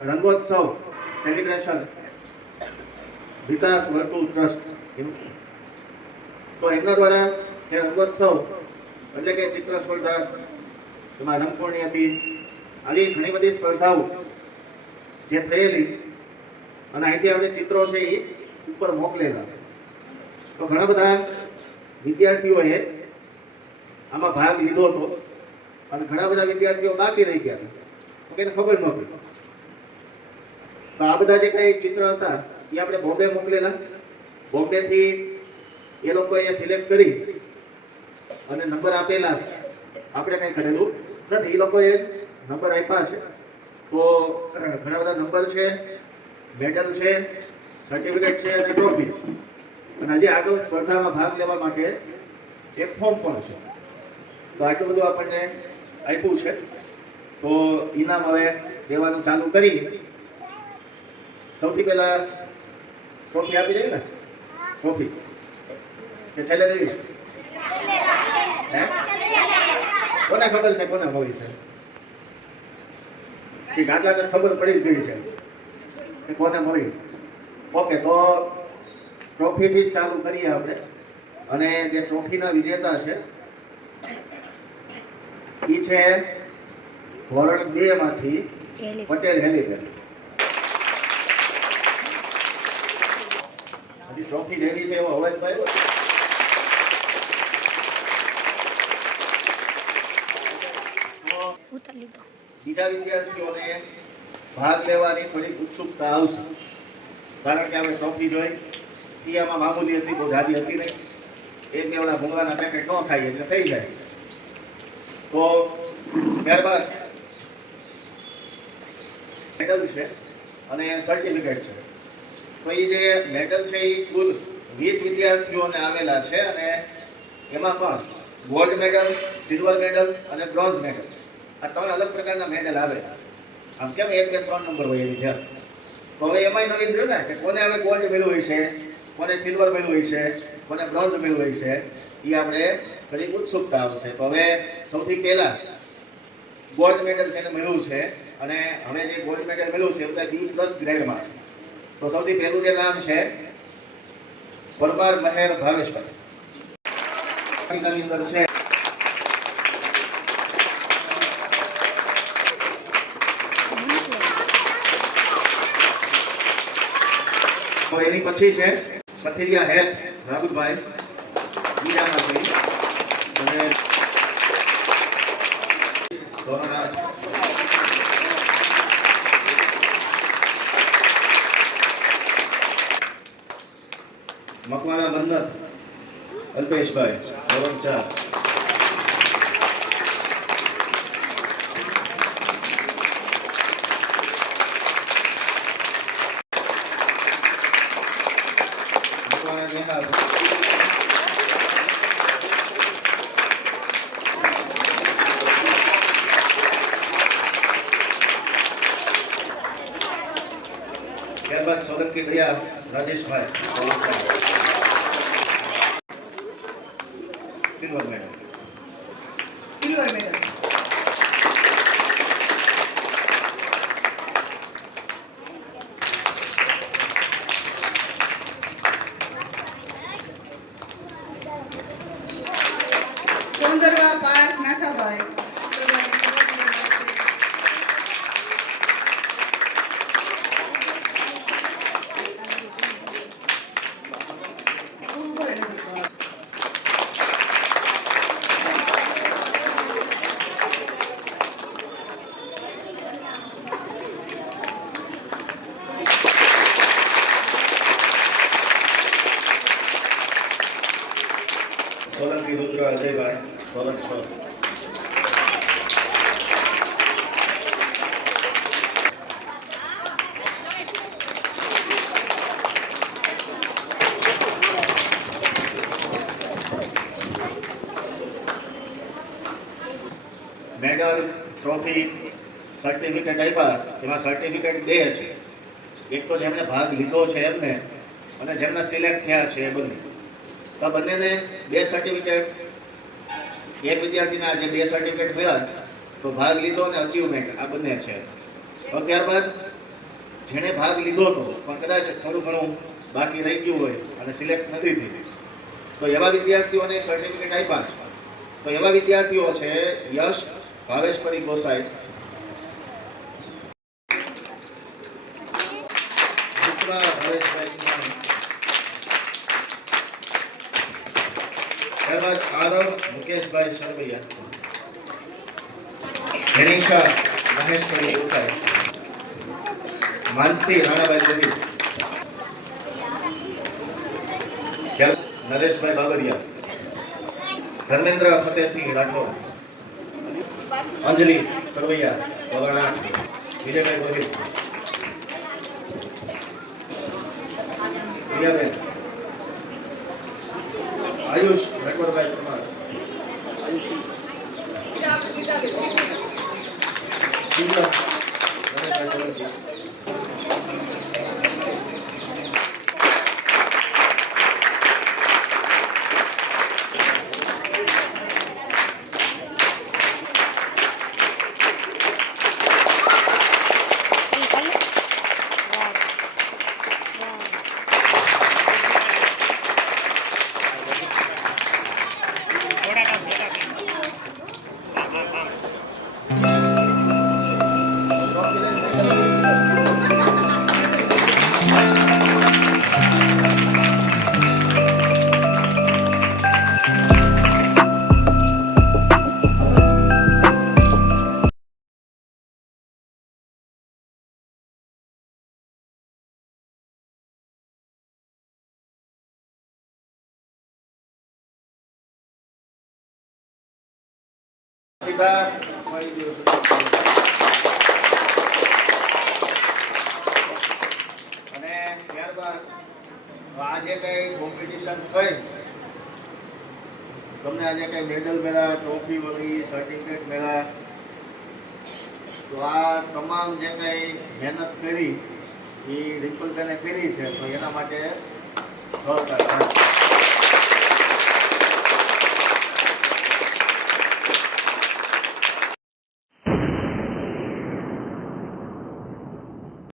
રંગોત્સવ celebration વિકાસ વર્તુળ trust, તો એમના દ્વારા જે રંગોત્સવ એટલે કે ચિત્ર સ્પર્ધા, એમાં રંગપૂર્ણી હતી, આવી ઘણી બધી સ્પર્ધાઓ જે થયેલી અને અહીંથી આપણે ચિત્રો છે એ ઉપર મોકલેલા. તો ઘણા બધા વિદ્યાર્થીઓએ આમાં ભાગ લીધો હતો અને ઘણા બધા વિદ્યાર્થીઓ બાકી રહી ગયા તો એને ખબર નહોતી. તો આ બધા જે કઈ ચિત્ર હતા એ આપણે બોમ્બે મોકલેલા. બોમ્બેથી એ લોકોએ સિલેક્ટ કરી અને નંબર આપેલા. આપણે કંઈ કરેલું નથી, એ લોકોએ નંબર આપ્યા છે. તો ઘણા બધા નંબર છે, મેડલ છે, સર્ટિફિકેટ છે અને ટ્રોફી, અને હજી આગળ સ્પર્ધામાં ભાગ લેવા માટે એક ફોર્મ પણ છે. તો આટલું બધું આપણને આપ્યું છે. તો ઇનામ હવે દેવાનું ચાલુ કરી. સૌથી પહેલા ટ્રોફી આપી દઈએ ને? ટ્રોફી કે છેલ્લે દેવી? કોને ખબર છે કોને મળી છે? આટલા ખબર પડી જ ગઈ છે કે કોને મળી. ઓકે, તો ટ્રોફીથી જ ચાલુ કરીએ આપણે. અને જે ટ્રોફીના વિજેતા છે એ છે ધોરણ 2 માંથી પટેલ હેલીબેન. હજી ટ્રોફી લેવી છે એવો અવાજ થયો. બીજા વિદ્યાર્થીઓને ભાગ લેવાની થોડી ઉત્સુકતા આવશે, કારણ કે આપણે ટ્રોફી જોઈ ટીયામાં મામૂલી હતી, બહુ જાડી હતી નહીં. એક બેવડા ભૂંગળાના પેકેટ ન ખાઈએ એટલે થઈ જાય. તો ત્યારબાદ મેડલ છે અને સર્ટિફિકેટ છે. તો એ જે મેડલ છે એ કુલ 20 વિદ્યાર્થીઓને આવેલા છે અને એમાં પણ ગોલ્ડ મેડલ, સિલ્વર મેડલ અને બ્રોન્ઝ મેડલ, આ 3 અલગ પ્રકારના મેડલ આવે. આમ કેમ 1, 2, 3 નંબર હોય એની જેમ. તો હવે એમાંય નવીન થયું ને કે કોને હવે ગોલ્ડ મેળવ્યું છે, કોને સિલ્વર મેળવ્યું છે, કોને બ્રોન્ઝ મેળવ્યું છે, એ આપણે ઘણી ઉત્સુકતા આવશે. તો હવે સૌથી પહેલા ગોલ્ડ મેડલ છે મેળવ્યું છે અને હવે જે ગોલ્ડ મેડલ મેળવ્યું છે એ બધા B+ ગ્રેડમાં છે. તો સૌથી પહેલું જે નામ છે પરમાર મહેર ભાવેશભાઈ. અંદર છે તો એની પછી છે પથિરિયા હેલ્થ રાહુલભાઈ બીજામાંથી અને મકવાણા બંદર અલ્પેશભાઈ ધોરણ 4. ત્યારબાદ Solanki Bhaiya Rajeshbhai silver medal. Sondarva park Nathabhai. Solanki Rudra Ajaybhai ધોરણ 6. મેડલ, ટ્રોફી, સર્ટિફિકેટ આપ્યા. એમાં સર્ટિફિકેટ 2 છે. એક તો જેમને ભાગ લીધો છે એમને અને જેમને સિલેક્ટ થયા છે એ બંને. તો બંનેને 2 સર્ટિફિકેટ. એક વિદ્યાર્થીને આજે 2 સર્ટિફિકેટ મળ્યા તો ભાગ લીધો અને અચીવમેન્ટ આ બંને છે. તો ત્યારબાદ જેણે ભાગ લીધો હતો પણ કદાચ થોડું ઘણું બાકી રહી ગયું હોય અને સિલેક્ટ નથી થઈ, તો એવા વિદ્યાર્થીઓને સર્ટિફિકેટ આપ્યા છે. તો એવા વિદ્યાર્થીઓ છે યશ ભાવેશપરી ગોસાઈ, મિત્રા ભાવેશભાઈ કુમાણી, ત્યારબાદ આરવ મુકેશભાઈ સરવૈયા, જેનિશા મહેશભાઈ ગોસાઈ, માનસી રાણાભાઈ ગોહિલ, નરેશભાઈ બાબરિયા, ધર્મેન્દ્ર ફતેહસિંહ રાઠોડ, અંજલિ સરવૈયા વગાણા, વિજયભાઈ ગોહિલ, પ્રિયાબેન, આયુષ રટવરભાઈ પરમાર, શીલા રમેશભાઈ સોલંકી, સીધા મળી ગયો છે. અને ત્યારબાદ આજે કઈ કોમ્પિટિશન થઈ, તમને આજે કઈ મેડલ મળ્યા, ટ્રોફી મળી, સર્ટિફિકેટ મળ્યા, તો આ તમામ જે કઈ મહેનત કરી એ રિપલબેને કરી છે, તો એના માટે સહકાર